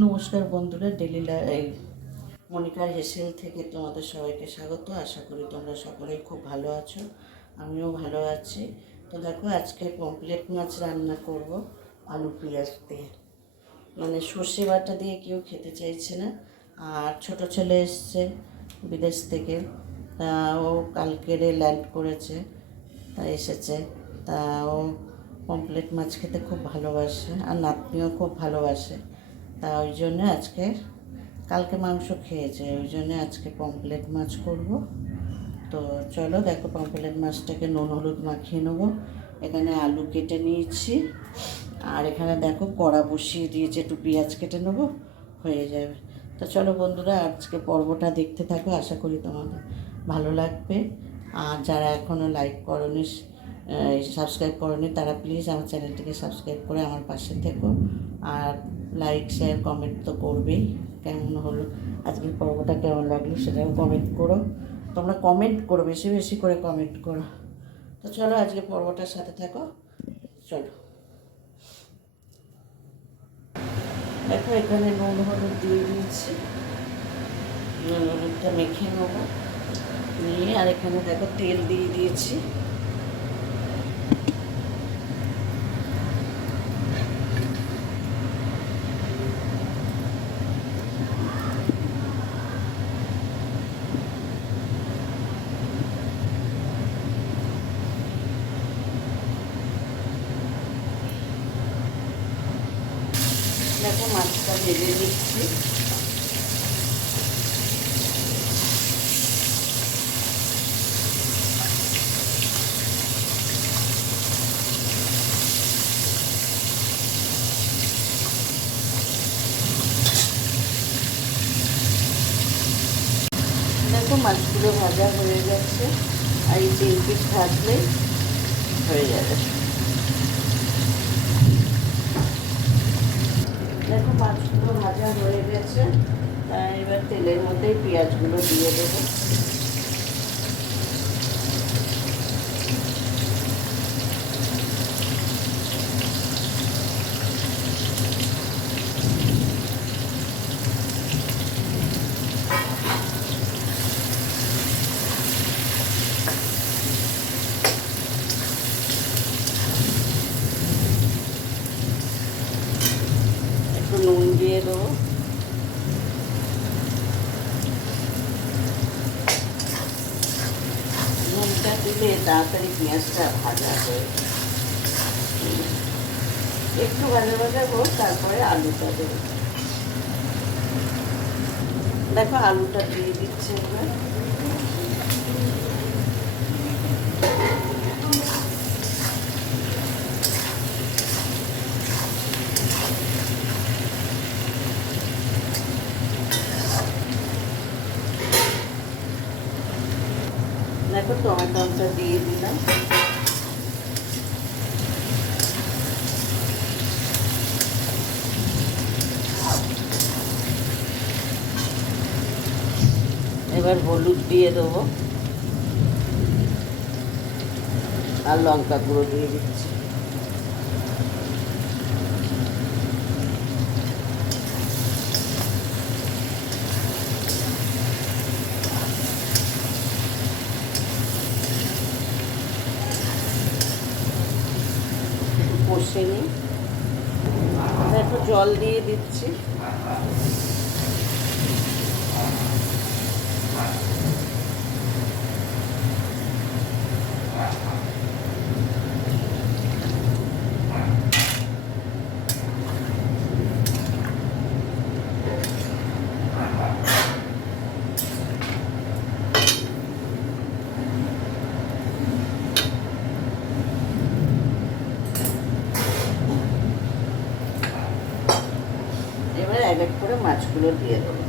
নমস্কার বন্ধুরা, মনিকার হেসেল থেকে তোমাদের সবাইকে স্বাগত। আশা করি তোমরা সকলেই খুব ভালো আছো, আমিও ভালো আছি। তো দেখো, আজকে পমফ্রেট মাছ রান্না করব আলু পেঁয়াজ দিয়ে। মানে সর্ষে বাটা দিয়ে কেউ খেতে চাইছে না। আর ছোট ছেলে এসছে বিদেশ থেকে, তা ও কালকেরে ল্যান্ড করেছে, তা এসেছে। তা ও পমফ্রেট মাছ খেতে খুব ভালোবাসে, আর নাতনিও খুব ভালোবাসে। তা ওই জন্য আজকে, কালকে মাংস খেয়েছে, ওই জন্য আজকে পমফ্রেট মাছ করব। তো চলো দেখো, পমফ্রেট মাছটাকে নুন হলুদ মাখিয়ে নেবো। এখানে আলু কেটে নিয়েছি, আর এখানে দেখো কড়া বসিয়ে দিয়েছি, একটু পেঁয়াজ কেটে নেবো, হয়ে যাবে। তো চলো বন্ধুরা, আজকে পর্বটা দেখতে থাকো, আশা করি তোমাদের ভালো লাগবে। আর যারা এখনও লাইক করনি, সাবস্ক্রাইব করনি, তারা প্লিজ আমার চ্যানেলটিকে সাবস্ক্রাইব করে আমার পাশে থেকো। আর লাইক শেয়ার কমেন্ট তো করবেই। কেমন হলো আজকের পর্বটা, কেমন লাগলো সেটাও কমেন্ট করো। তোমরা কমেন্ট করো, বেশি বেশি করে কমেন্ট করো। তো চলো আজকে পর্বটার সাথে থাকো। চলো দেখো, এখানে নুন হলুদ দিয়ে দিয়েছি, নুন হলুদটা মেখে নেবো নিয়ে। আর এখানে দেখো তেল দিয়ে দিয়েছি। দেখো মাছটা ভেজে নিচ্ছি। দেখো মাছগুলো ভাজা হয়ে গেছে, আর এই 3 পিস ভাজলেই হয়ে যাবে। দেখো মাছগুলো ভাজা হয়ে গেছে, তাই এবার তেলের মধ্যেই পেঁয়াজগুলো দিয়ে দেবো। একটু নুন দিয়ে দেবো। নুনটা দিলে তাড়াতাড়ি পেঁয়াজটা ভাজা হয়ে, একটু ভাজা ভাজা হোক, তারপরে আলুটা দেবো। দেখো আলুটা দিয়ে দিচ্ছে এবার। দেখো টমেটোটা দিয়ে দিলাম। এবার হলুদ দিয়ে দেবো, আর লঙ্কা গুঁড়ো দিয়ে দিচ্ছি। কষে নিই, একটু জল দিয়ে দিচ্ছি। এবার এক এক করে মাছগুলো দিয়ে দেবো।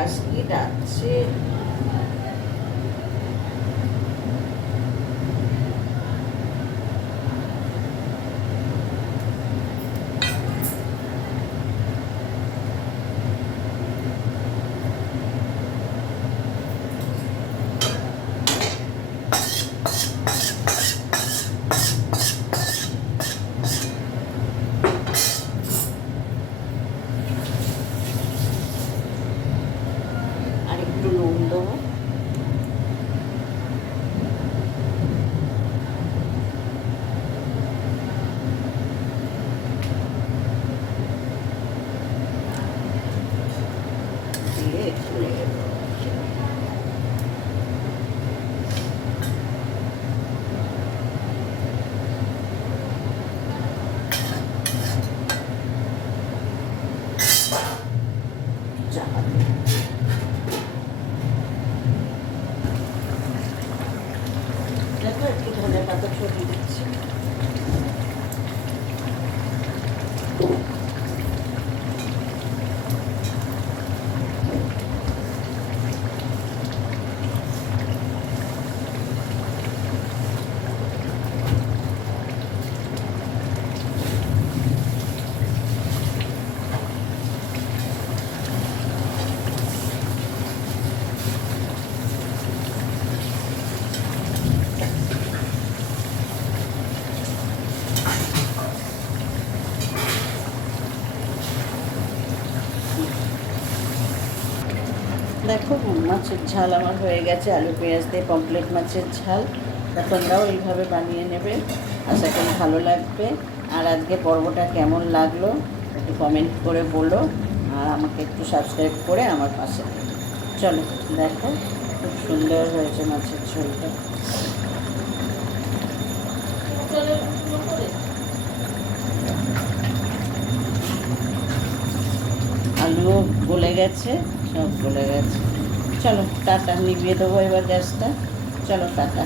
আকাশ কি ডাকছে। আর একটু নুন দেবো। দিয়ে একটু নেড়ে দেবো। চাপা দিয়ে দেখো একটু ধনে পাতা ছড়িয়ে দিচ্ছি। দেখো মাছের ঝাল আমার হয়ে গেছে, আলু পেঁয়াজ দিয়ে পমফ্রেট মাছের ঝাল। তা তোমরাও এইভাবে বানিয়ে নেবে, আশা করি ভালো লাগবে। আর আজকে পর্বটা কেমন লাগলো একটু কমেন্ট করে বলো, আর আমাকে একটু সাবস্ক্রাইব করে আমার পাশে থেকো। চলো দেখো খুব সুন্দর হয়েছে মাছের ঝোলটা। আলুও গলে গেছে, সব গলে গেছে। চলো টাটা, নিভিয়ে দেবো এবার গ্যাসটা। চলো টাটা।